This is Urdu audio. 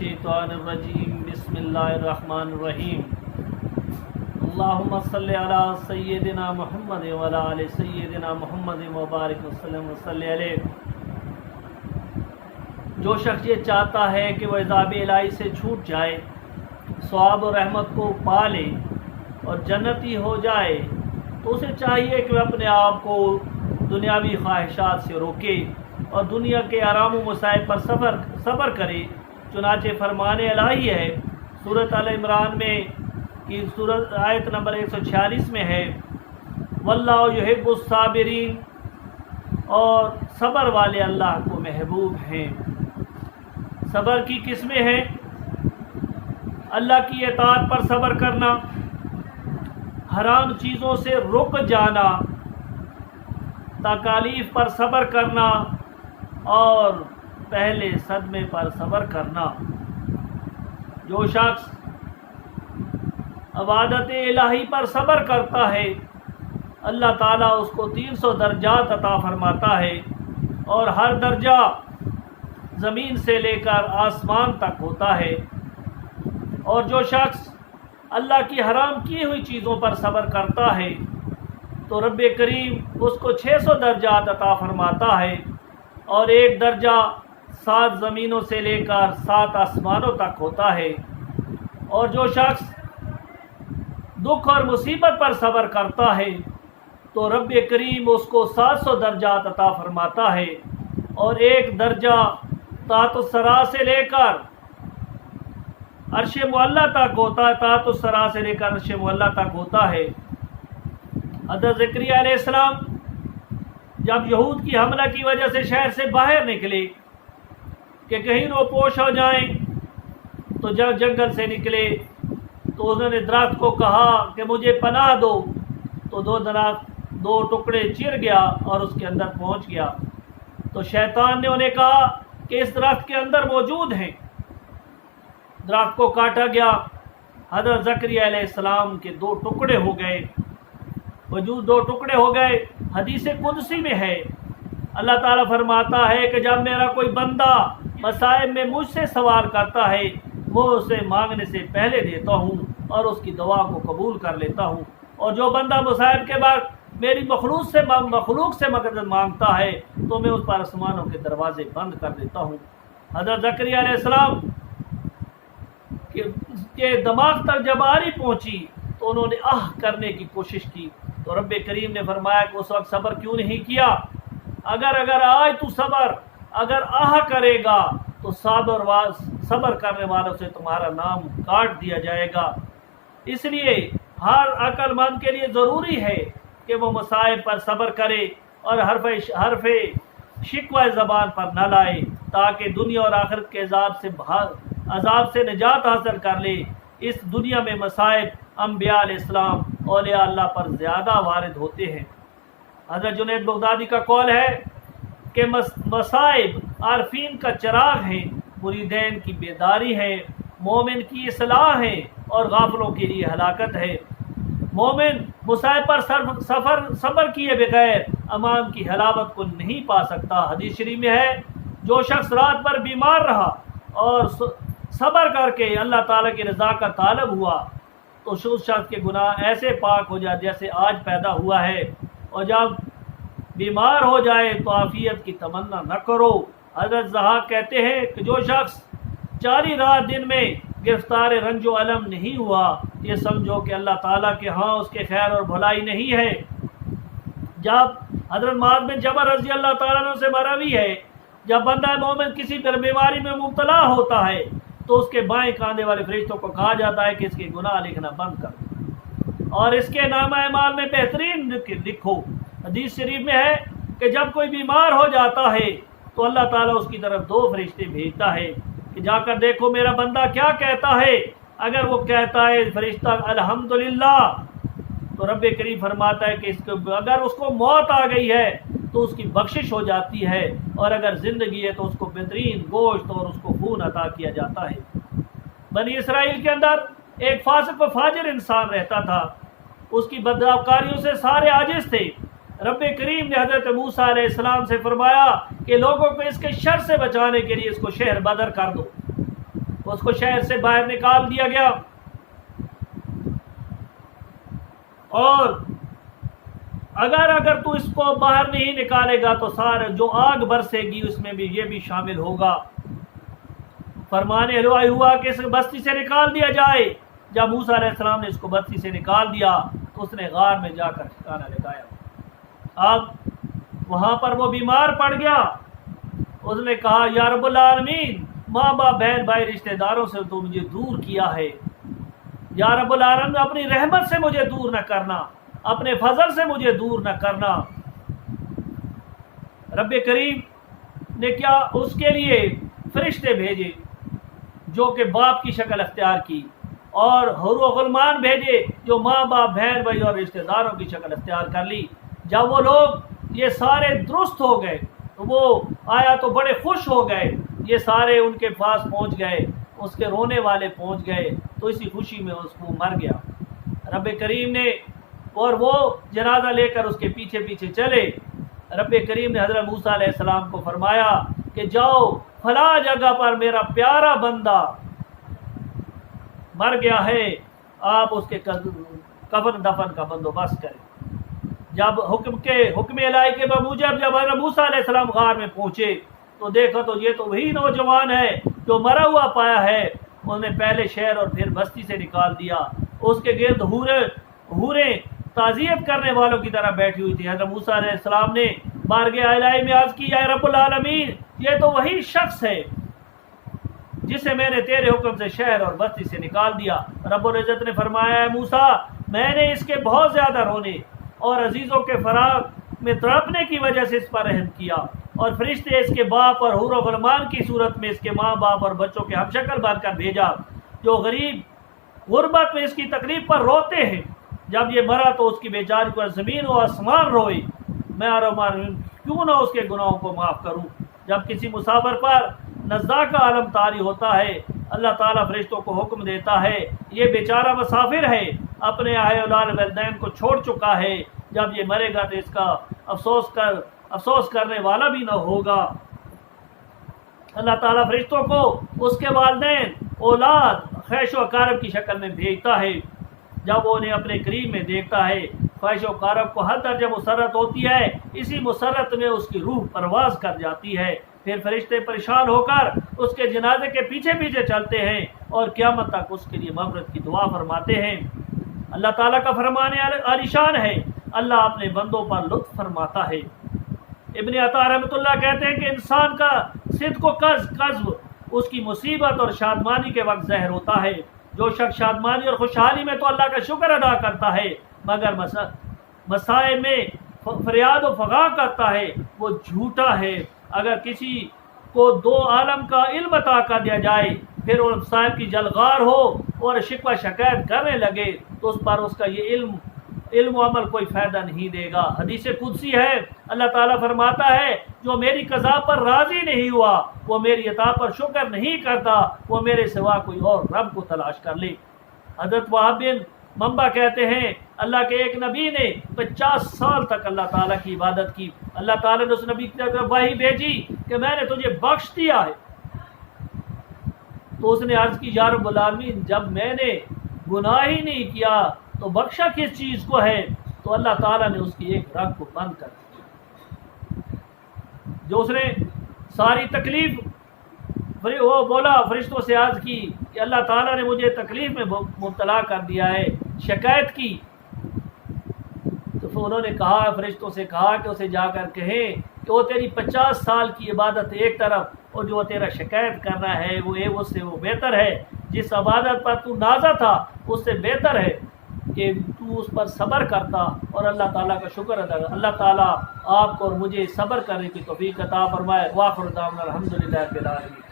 الشیطان الرجیم بسم اللہ الرحمن الرحیم اللہم صلی علی سیدنا محمد وعلی آل سیدنا محمد مبارک وسلم وصلی علیہ۔ جو شخص یہ چاہتا ہے کہ وہ عذاب الہی سے چھوٹ جائے، ثواب و رحمت کو پا لے اور جنتی ہو جائے، تو اسے چاہیے کہ وہ اپنے آپ کو دنیاوی خواہشات سے روکے اور دنیا کے آرام و مصائب پر صبر کرے۔ چنانچہ فرمان الہی ہے سورۃ آل عمران میں کی سورۃ آیت نمبر 146 میں ہے، واللہ یحب الصابرین، اور صبر والے اللہ کو محبوب ہیں۔ صبر کی قسمیں ہیں: اللہ کی اطاعت پر صبر کرنا، حرام چیزوں سے رک جانا، تکالیف پر صبر کرنا اور پہلے صدمے پر صبر کرنا۔ جو شخص عبادت الہی پر صبر کرتا ہے، اللہ تعالیٰ اس کو 300 درجات عطا فرماتا ہے، اور ہر درجہ زمین سے لے کر آسمان تک ہوتا ہے۔ اور جو شخص اللہ کی حرام کی ہوئی چیزوں پر صبر کرتا ہے تو رب کریم اس کو 600 درجات عطا فرماتا ہے، اور ایک درجہ 7 زمینوں سے لے کر 7 آسمانوں تک ہوتا ہے۔ اور جو شخص دکھ اور مصیبت پر صبر کرتا ہے تو رب کریم اس کو 700 درجات عطا فرماتا ہے، اور ایک درجہ تحت الثری سے لے کر عرش معلیٰ تک ہوتا ہے، تحت الثری سے لے کر عرش معلیٰ تک ہوتا ہے۔ حضرت زکریا علیہ السلام جب یہود کی حملہ کی وجہ سے شہر سے باہر نکلے کہ کہیں روپوش ہو جائیں، تو جب جنگل سے نکلے تو انہوں نے درخت کو کہا کہ مجھے پناہ دو، تو دو ٹکڑے چر گیا اور اس کے اندر پہنچ گیا۔ تو شیطان نے انہیں کہا کہ اس درخت کے اندر موجود ہیں، درخت کو کاٹا گیا۔ حضرت زکریا علیہ السلام کے 2 ٹکڑے ہو گئے، وجود 2 ٹکڑے ہو گئے۔ حدیث قدسی میں ہے، اللہ تعالیٰ فرماتا ہے کہ جب میرا کوئی بندہ مصائب میں مجھ سے سوال کرتا ہے، وہ اسے مانگنے سے پہلے دیتا ہوں اور اس کی دعا کو قبول کر لیتا ہوں، اور جو بندہ مصائب کے بعد میری مخلوق سے مدد مانگتا ہے تو میں اس پر آسمانوں کے دروازے بند کر دیتا ہوں۔ حضرت زکریا علیہ السلام کے دماغ تک جب آری پہنچی تو انہوں نے کرنے کی کوشش کی، تو رب کریم نے فرمایا کہ اس وقت صبر کیوں نہیں کیا؟ اگر آج تو اگر کرے گا تو صبر کرنے والوں سے تمہارا نام کاٹ دیا جائے گا۔ اس لیے ہر عقل مند کے لیے ضروری ہے کہ وہ مصائب پر صبر کرے اور حرف شکوہ زبان پر نہ لائے، تاکہ دنیا اور آخرت کے عذاب سے نجات حاصل کر لے۔ اس دنیا میں مصائب انبیاء علیہ السلام اولیاء اللہ پر زیادہ وارد ہوتے ہیں۔ حضرت جنید بغدادی کا قول ہے کہ مصائب عارفین کا چراغ ہیں، مریدین کی بیداری ہے، مومن کی اصلاح ہے اور غافلوں کے لیے ہلاکت ہے۔ مومن مصائب پر صبر کیے بغیر امان کی حلاوت کو نہیں پا سکتا۔ حدیث شریف میں ہے، جو شخص رات بھر بیمار رہا اور صبر کر کے اللہ تعالیٰ کی رضا کا طالب ہوا تو اس شخص کے گناہ ایسے پاک ہو جائے جیسے آج پیدا ہوا ہے، اور جب بیمار ہو جائے تو عافیت کی تمنا نہ کرو۔ حضرت ضحاک کہتے ہیں کہ جو شخص 40 رات دن میں گرفتار رنج و علم نہیں ہوا، یہ سمجھو کہ اللہ تعالیٰ کے ہاں اس کے خیر اور بھلائی نہیں ہے۔ جب حضرت معاذ بن جبل رضی اللہ تعالیٰ عنہ سے مروی ہے، جب بندہ مومن کسی بیماری میں مبتلا ہوتا ہے تو اس کے بائیں کاندھے والے فرشتوں کو کہا جاتا ہے کہ اس کے گناہ لکھنا بند کر دو اور اس کے نامہ اعمال میں بہترین لکھو۔ حدیث شریف میں ہے کہ جب کوئی بیمار ہو جاتا ہے تو اللہ تعالیٰ اس کی طرف 2 فرشتے بھیجتا ہے کہ جا کر دیکھو میرا بندہ کیا کہتا ہے۔ اگر وہ کہتا ہے فرشتہ الحمدللہ، تو رب کریم فرماتا ہے کہ اگر اس کو موت آ گئی ہے تو اس کی بخشش ہو جاتی ہے، اور اگر زندگی ہے تو اس کو بہترین گوشت اور اس کو خون عطا کیا جاتا ہے۔ بنی اسرائیل کے اندر ایک فاسق و فاجر انسان رہتا تھا، اس کی بدکاریوں سے سارے عاجز تھے۔ رب کریم نے حضرت موسیٰ علیہ السلام سے فرمایا کہ لوگوں کو اس کے شر سے بچانے کے لیے اس کو شہر بدر کر دو۔ اس کو شہر سے باہر نکال دیا گیا، اور اگر تو اس کو باہر نہیں نکالے گا تو سارے جو آگ برسے گی اس میں بھی یہ بھی شامل ہوگا۔ فرمان الہی ہوا کہ اس بستی سے نکال دیا جائے۔ جب موسیٰ علیہ السلام نے اس کو بستی سے نکال دیا تو اس نے غار میں جا کر ٹھکانہ لگایا۔ اب وہاں پر وہ بیمار پڑ گیا، اس نے کہا یا رب العالمین، ماں باپ بہن بھائی رشتہ داروں سے تو مجھے دور کیا ہے، یا رب العالمین اپنی رحمت سے مجھے دور نہ کرنا، اپنے فضل سے مجھے دور نہ کرنا۔ رب کریم نے کیا اس کے لیے فرشتے بھیجے جو کہ باپ کی شکل اختیار کی، اور حور و غلمان بھیجے جو ماں باپ بہن بھائی اور رشتہ داروں کی شکل اختیار کر لی۔ جب وہ لوگ یہ سارے درست ہو گئے تو وہ آیا تو بڑے خوش ہو گئے، یہ سارے ان کے پاس پہنچ گئے، اس کے رونے والے پہنچ گئے، تو اسی خوشی میں اس کو مر گیا۔ رب کریم نے اور وہ جنازہ لے کر اس کے پیچھے پیچھے چلے۔ رب کریم نے حضرت موسیٰ علیہ السلام کو فرمایا کہ جاؤ فلاں جگہ پر میرا پیارا بندہ مر گیا ہے، آپ اس کے کفن دفن کا بندوبست کریں۔ جب حکم الہی کے بموجب جب حضرت موسیٰ علیہ السلام غار میں پہنچے تو دیکھا تو یہ تو وہی نوجوان ہے جو مرا ہوا پایا ہے، انہوں نے پہلے شہر اور پھر بستی سے نکال دیا۔ اس کے گرد حوریں تعزیت کرنے والوں کی طرح بیٹھی ہوئی تھی۔ حضرت موسیٰ علیہ السلام نے بارگاہ الہی میں عرض کی، یا رب العالمین، یہ تو وہی شخص ہے جسے میں نے تیرے حکم سے شہر اور بستی سے نکال دیا۔ رب العزت نے فرمایا، موسیٰ، میں نے اس کے بہت زیادہ رونے اور عزیزوں کے فراق میں تڑپنے کی وجہ سے اس پر رحم کیا، اور فرشتے اس کے باپ اور حور و غلمان کی صورت میں اس کے ماں باپ اور بچوں کے ہم شکل بن کر بھیجا، جو غریب غربت میں اس کی تکلیف پر روتے ہیں۔ جب یہ مرا تو اس کی بیچاری پر زمین و آسمان روئی، میں کیوں نہ اس کے گناہوں کو معاف کروں۔ جب کسی مسافر پر نزاکہ عالم طاری ہوتا ہے، اللہ تعالیٰ فرشتوں کو حکم دیتا ہے، یہ بیچارہ مسافر ہے، اپنے اہل اولاد والدین کو چھوڑ چکا ہے، جب یہ مرے گا تو اس کا افسوس کرنے والا بھی نہ ہوگا۔ اللہ تعالیٰ فرشتوں کو اس کے والدین اولاد خیش و کارب کی شکل میں بھیجتا ہے۔ جب وہ انہیں اپنے قریب میں دیکھتا ہے، خواہش و کارب کو حد درجہ مسرت ہوتی ہے، اسی مسرت میں اس کی روح پرواز کر جاتی ہے۔ پھر فرشتے پریشان ہو کر اس کے جنازے کے پیچھے پیچھے چلتے ہیں اور قیامت تک اس کے لیے مغفرت کی دعا فرماتے ہیں۔ اللہ تعالیٰ کا فرمان عالیشان ہے، اللہ اپنے بندوں پر لطف فرماتا ہے۔ ابن عطا رحمۃ اللہ کہتے ہیں کہ انسان کا صدق و کذب اس کی مصیبت اور شادمانی کے وقت ظاہر ہوتا ہے۔ جو شخص شادمانی اور خوشحالی میں تو اللہ کا شکر ادا کرتا ہے، مگر مسائب میں فریاد و فغاں کرتا ہے، وہ جھوٹا ہے۔ اگر کسی کو دو عالم کا علم عطا کر دیا جائے، پھر وہ صاحب کی جلغار ہو اور شکوہ شکایت کرنے لگے، تو اس پر اس کا یہ علم و عمل کوئی فائدہ نہیں دے گا۔ حدیث قدسی ہے، اللہ تعالیٰ فرماتا ہے، جو میری قضا پر راضی نہیں ہوا، وہ میری عطا پر شکر نہیں کرتا، وہ میرے سوا کوئی اور رب کو تلاش کر لے۔ حضرت وہاب بن منبع کہتے ہیں، اللہ کے ایک نبی نے 50 سال تک اللہ تعالیٰ کی عبادت کی۔ اللہ تعالیٰ نے اس نبی کی طرف وحی بھیجی کہ میں نے تجھے بخش دیا ہے، تو اس نے عرض کی، یا رب العالمین، جب میں نے گناہ ہی نہیں کیا تو بخشا کس چیز کو ہے؟ تو اللہ تعالیٰ نے اس کی ایک رگ کو بند کر دیا، جو اس نے ساری تکلیف وہ بولا، فرشتوں سے عرض کی کہ اللہ تعالیٰ نے مجھے تکلیف میں مبتلا کر دیا ہے، شکایت کی۔ تو پھر انہوں نے کہا، فرشتوں سے کہا کہ اسے جا کر کہیں کہ وہ تیری 50 سال کی عبادت ایک طرف اور جو تیرا شکایت کرنا ہے وہ اس سے وہ بہتر ہے۔ جس عبادت پر تو نازا تھا اس سے بہتر ہے کہ تو اس پر صبر کرتا اور اللہ تعالیٰ کا شکر ادا کرتا۔ اللہ تعالیٰ آپ کو اور مجھے صبر کرنے کی توفیق عطا فرمائے۔ وآخر دعوانا الحمدللہ رب العالمین۔